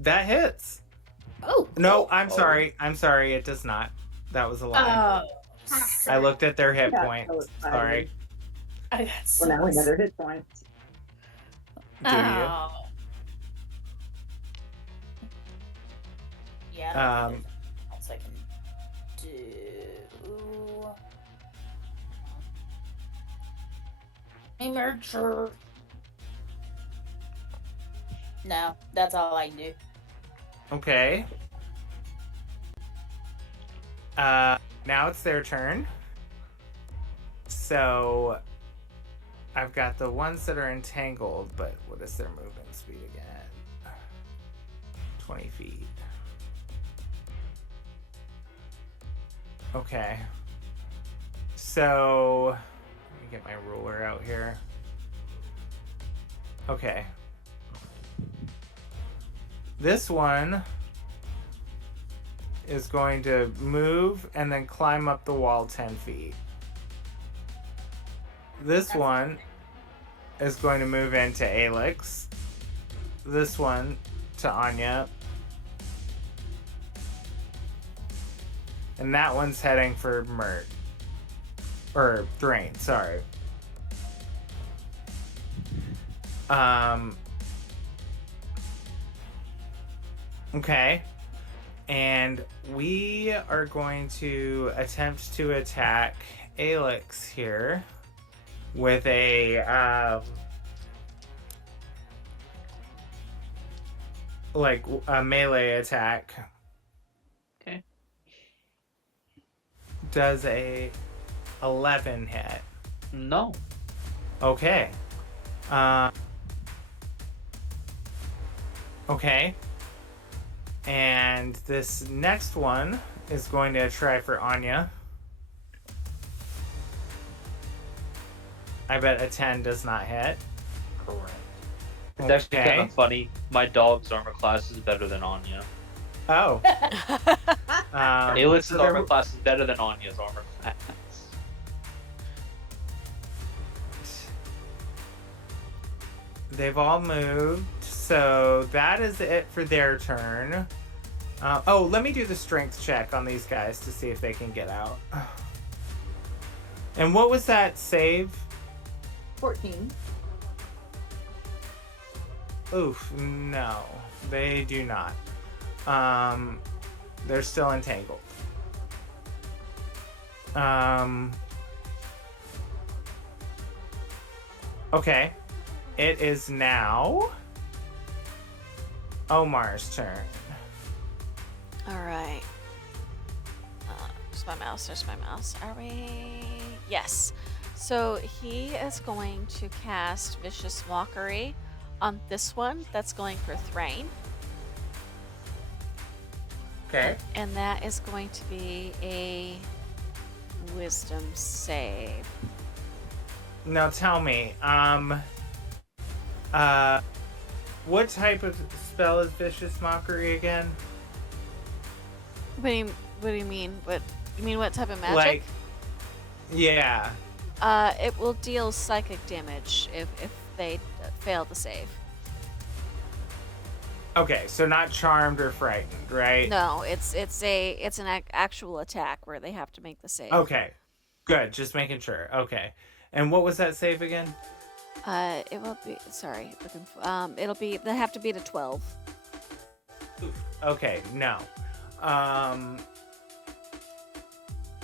That hits. Oh. No, I'm sorry. It does not. That was a lie. I looked at their hit Yeah, points. so it's fine. Sorry. I got so Well, now we know their hit points. Do you? Yeah. I don't know Um, what else I can do. Emerger. No, that's all I can do. Okay. Now it's their turn. So I've got the ones that are entangled, but what is their movement speed again? 20 feet. Okay. So let me get my ruler out here. Okay. This one is going to move and then climb up the wall 10 feet. This one is going to move into Alex. This one to Anya. And that one's heading for Mert. Or Thrain, sorry. Okay. And we are going to attempt to attack Alex here with a a melee attack. Okay. Does a 11 hit? No. Okay. Okay. And this next one is going to try for Anya. I bet a 10 does not hit. Correct. It's actually kind of funny. My dog's armor class is better than Anya. Oh. Alex's so there armor w- class is better than Anya's armor class. They've all moved, so that is it for their turn. Oh, let me do the strength check on these guys to see if they can get out. And what was that save? 14. Oof, no, they do not. They're still entangled. Okay. It is now Omar's turn. Alright. There's my mouse. There's my mouse. Are we? Yes. So he is going to cast Vicious Mockery on this one. That's going for Thrain. Okay. And that is going to be a Wisdom save. Now tell me, what type of spell is Vicious Mockery again? What do you mean? You mean what type of magic? Like, yeah. It will deal psychic damage if they fail to save. Okay, so not charmed or frightened, right? No, it's an actual attack where they have to make the save. Okay, good. Just making sure. Okay, and what was that save again? It will be. Sorry, it'll be. They have to be to 12. Okay, no.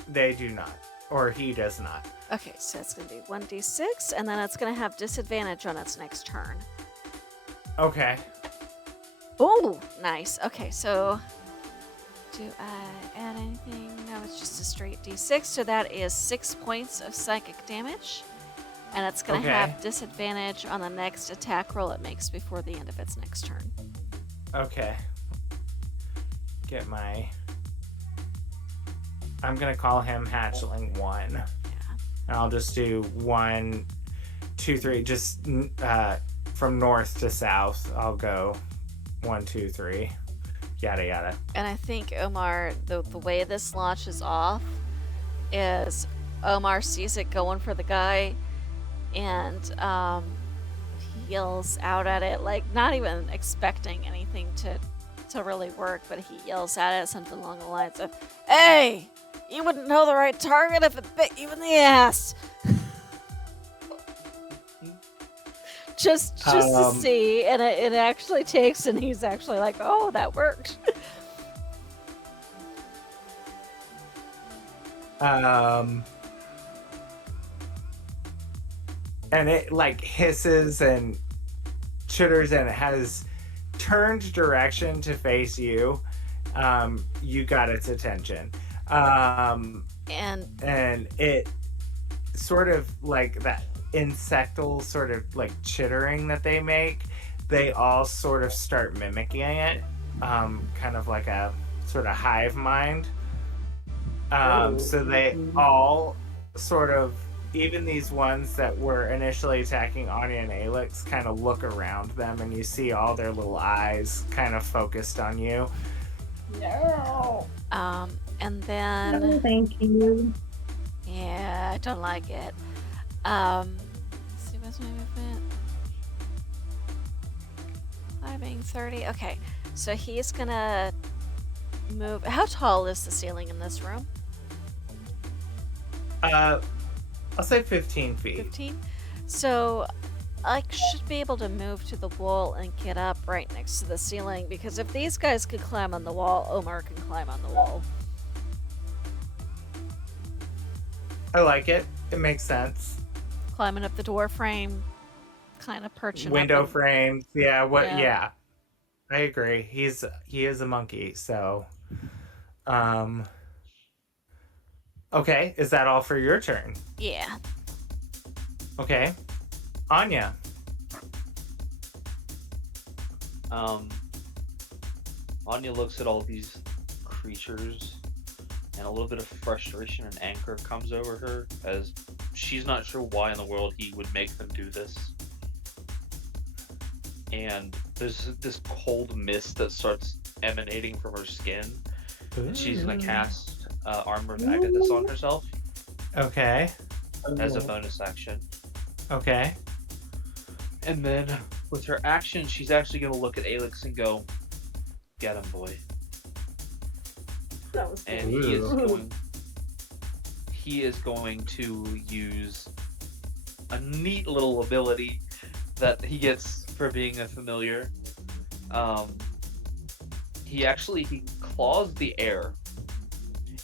They do not, or he does not. Okay, so it's gonna be 1d6, and then it's gonna have disadvantage on its next turn. Okay. Oh, nice. Okay, so do I add anything? No, it's just a straight d6. So that is 6 points of psychic damage, and it's gonna have disadvantage on the next attack roll it makes before the end of its next turn. Okay. I'm gonna call him Hatchling 1. Yeah. And I'll just do 1, 2, 3, just from north to south. I'll go 1, 2, 3, yada yada. And I think Omar, the way this launches off is Omar sees it going for the guy, and he yells out at it, like not even expecting anything to really work, but he yells at it something along the lines of, "Hey, you wouldn't know the right target if it bit you in the ass." just to see, and it actually takes, and he's actually like, "Oh, that worked." And it like hisses and chitters, and it has turned direction to face you. You got its attention. And it sort of like that insectal sort of like chittering that they make, they all sort of start mimicking it, kind of like a sort of hive mind. So they all sort of, even these ones that were initially attacking Anya and Alex, kind of look around them, and you see all their little eyes kind of focused on you. No. And then No, thank you. yeah, I don't like it. Let's see what's my movement. Climbing 30. Okay, so he's gonna move. How tall is the ceiling in this room? I'll say 15 feet. 15. So I should be able to move to the wall and get up right next to the ceiling, because if these guys can climb on the wall, Omar can climb on the wall. I like it. It makes sense. Climbing up the door frame, kind of perching Window up. frames. Yeah, Yeah. yeah. I agree. He is a monkey, so okay, is that all for your turn? Yeah. Okay. Anya. Anya looks at all these creatures, and a little bit of frustration and anger comes over her, as she's not sure why in the world he would make them do this. And there's this cold mist that starts emanating from her skin. And she's gonna cast Armor of Agathis on herself Okay. as a bonus action. Okay. And then with her action, she's actually gonna look at Alex and go, "Get him, boy." That was And he is going to use a neat little ability that he gets for being a familiar. He claws the air,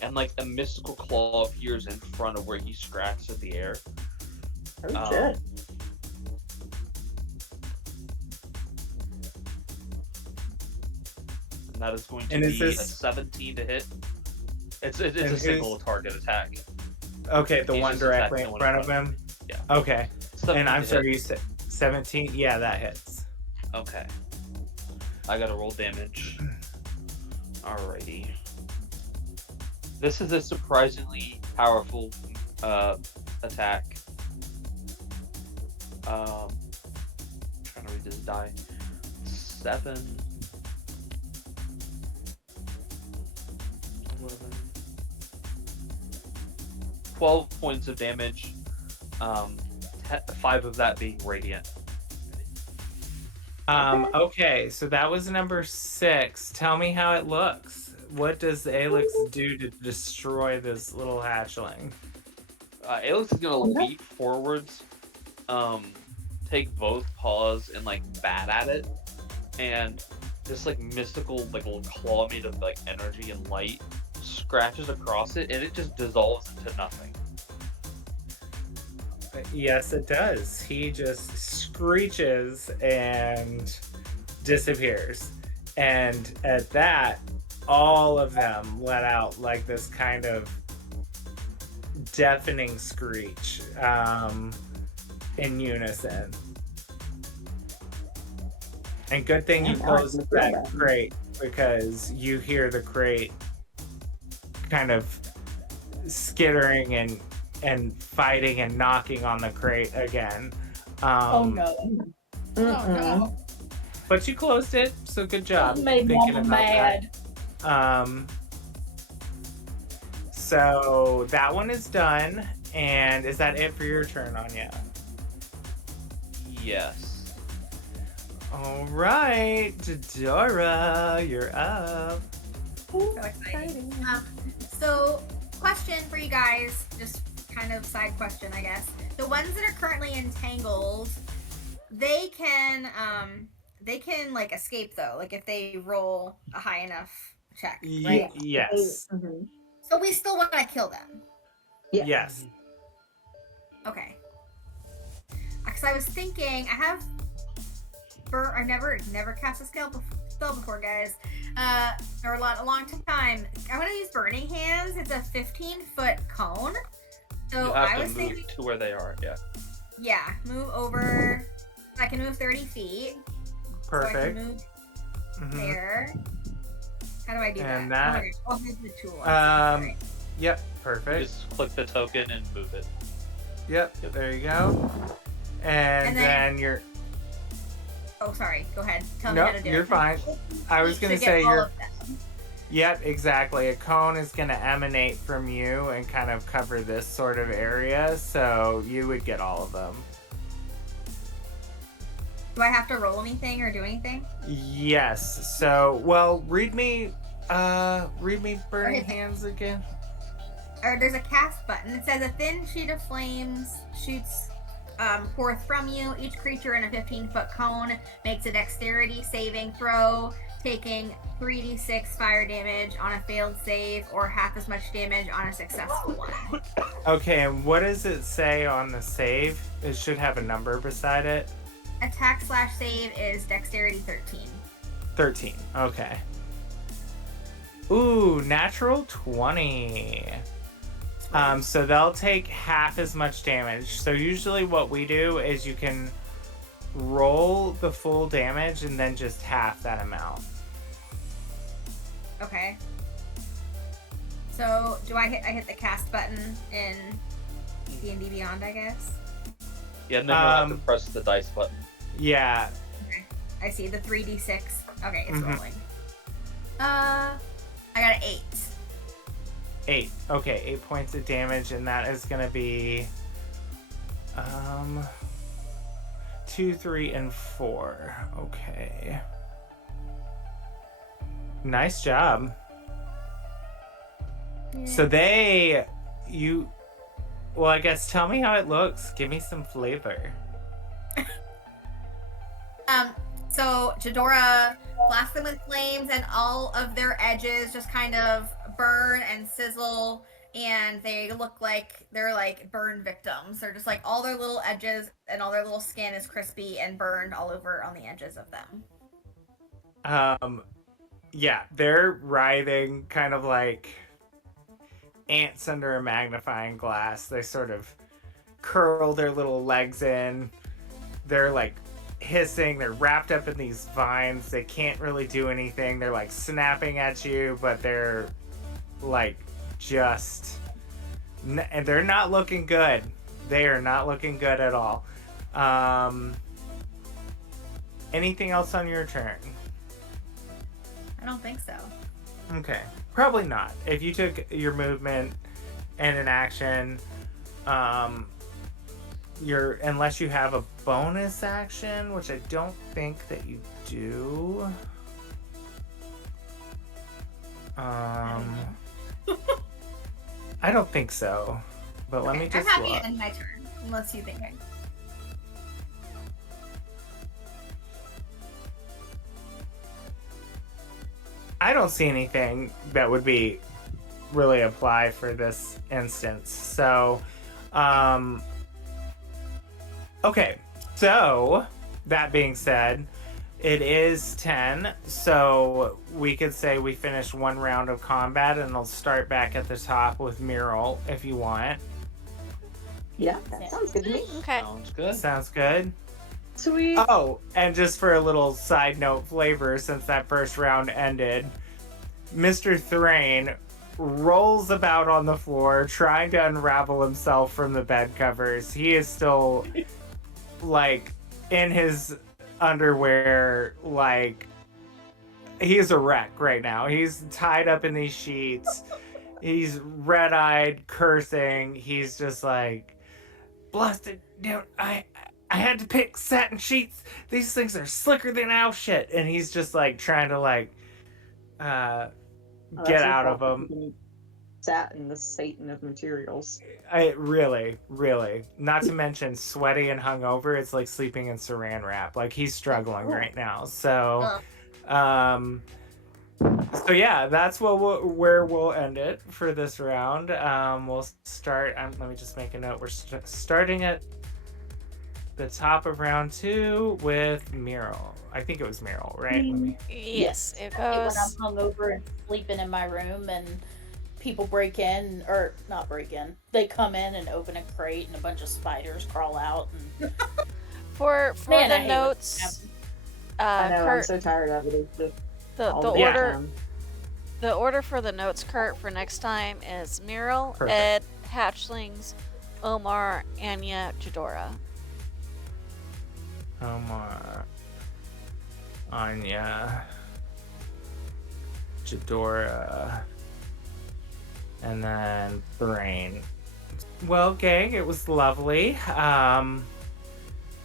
and like a mystical claw appears in front of where he scratched at the air. Oh, shit. And that is going to And be is this- a 17 to hit. It's And a who's- single target attack. Okay, the He's one just directly attacking in the one front in of front him? Yeah. Okay. 17 And I'm to sorry, hit. you said 17? Yeah, that hits. Okay. I gotta roll damage. Alrighty. This is a surprisingly powerful attack. Trying to read this die. 7. 11. 12 points of damage. 5 of that being radiant. Okay, so that was number 6. Tell me how it looks. What does Alex do to destroy this little hatchling? Alex is gonna leap forwards, take both paws and like bat at it, and this like mystical like little claw made of like energy and light scratches across it, and it just dissolves into nothing. Yes, it does. He just screeches and disappears. And at that, all of them let out like this kind of deafening screech in unison. And good thing you closed that crate, because you hear the crate kind of skittering and fighting and knocking on the crate again. Oh no. Oh no. But you closed it, so good job. That made Mama mad. So that one is done, and is that it for your turn, Anya? Yes. All right, Dora, you're up. So exciting. So, question for you guys, just kind of side question, I guess. The ones that are currently entangled, they can like escape though, like if they roll a high enough check, right? Yes. Mm-hmm. So we still want to kill them. Yes. Okay. Because I was thinking, I never cast a spell before, guys. Or a long time. I want to use Burning Hands. It's a 15-foot cone. So You have I to was move thinking, to where they are. Yeah. yeah, move over. I can move 30 feet. Perfect. So I can move there. How do I do And that? that- Oh, here's the tool. Um, Yep, perfect. Just click the token and move it. Yep, there you go. And And then then- you're... Oh, sorry. Go ahead. Tell me how Nope, to do it. you're fine. I was You going to should say get all you're... of them. Yep, exactly. A cone is going to emanate from you and kind of cover this sort of area, so you would get all of them. Do I have to roll anything or do anything? Yes. So, well, read me Burning Okay. Hands again. Or there's a cast button. It says a thin sheet of flames shoots forth from you. Each creature in a 15-foot cone makes a dexterity saving throw, taking 3d6 fire damage on a failed save or half as much damage on a successful one. Okay, and what does it say on the save? It should have a number beside it. Attack/save is dexterity 13. 13. Okay. Ooh, natural 20. So they'll take half as much damage. So usually what we do is you can roll the full damage and then just half that amount. Okay. So do I hit the cast button in D&D Beyond, I guess? Yeah, and then you'll have to press the dice button. Yeah. Okay. I see the 3d6. Okay, it's Mhm. rolling. I got an 8. 8. Okay, 8 points of damage, and that is gonna be 2, 3, and 4. Okay. Nice job. So well, I guess tell me how it looks. Give me some flavor. So Jadora blasts them with flames, and all of their edges just kind of burn and sizzle, and they look like they're like burn victims. They're just like all their little edges and all their little skin is crispy and burned all over on the edges of them. Yeah, they're writhing kind of like ants under a magnifying glass. They sort of curl their little legs in. They're like hissing. They're wrapped up in these vines. They can't really do anything. They're like snapping at you, but they're like and they're not looking good. They are not looking good at all. Anything else on your turn? I don't think so. Okay, probably not. If you took your movement and an action, unless you have a bonus action, which I don't think that you do. I don't think so. But let me I'm just happy look. to end my turn, unless you think I. I don't see anything that would be really apply for this instance. So, okay. So, that being said, it is 10, so we could say we finished one round of combat, and I'll start back at the top with Mural if you want. Yeah, that sounds good to me. Okay. Sounds good. Sounds good. Sweet. Oh, and just for a little side note flavor, since that first round ended, Mr. Thrain rolls about on the floor trying to unravel himself from the bed covers. He is still, like, in his underwear, like, he's a wreck right now. He's tied up in these sheets. He's red-eyed, cursing. He's just like, blasted, dude, I had to pick satin sheets. These things are slicker than owl shit. And he's just like trying to like get out of them. Satin, the Satan of materials. Really. Not to mention sweaty and hungover. It's like sleeping in saran wrap. Like he's struggling right now. So, so yeah, that's where we'll end it for this round. We'll start. Let me just make a note. We're starting at the top of round 2 with Mural. I think it was Mural, right? Yes, it When goes. I'm hungover and sleeping in my room and people break in, or not break in, they come in and open a crate and a bunch of spiders crawl out. And For Man, I the hate notes, I know, I'm Curt, so tired of it. It's just the all Yeah. order time. the order for the notes, Curt, for next time is Mural, Perfect. Ed, Hatchlings, Omar, Anya, Jadora. Omar, Anya, Jadora, and then Thrain. Well, gang, it was lovely.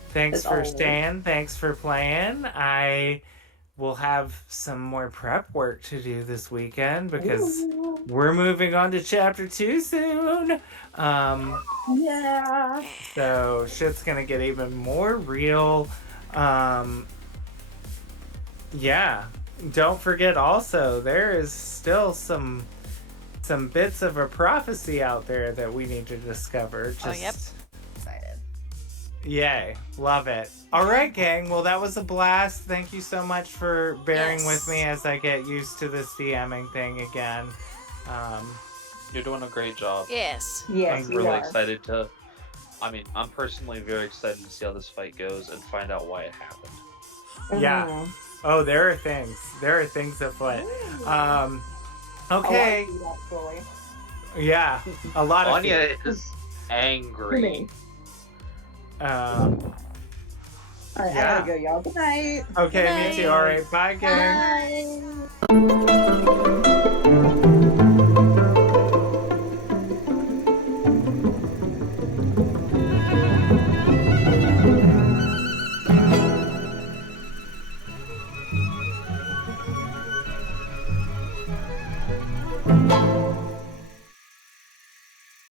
Thanks As for always. staying. Thanks for playing. I will have some more prep work to do this weekend because Ooh, we're moving on to chapter 2 soon. yeah. So shit's gonna get even more real. Yeah. Don't forget also, there is still some bits of a prophecy out there that we need to discover. Just, Oh, yep. Excited. Yay. Love it. All right, gang. Well, that was a blast. Thank you so much for bearing Yes. with me as I get used to this DMing thing again. You're doing a great job. Yes. Yes, I'm you really are. excited to. I mean, I'm personally very excited to see how this fight goes and find out why it happened. Yeah. Mhm. Oh, there are things. There are things afoot. Oh, Okay. I see that, Joy. Yeah. A lot of Anya fear. is angry. Me. Um, All right, Yeah. I gotta go, y'all. Good night. okay, Good me too. night. All right. Bye, gang. Bye.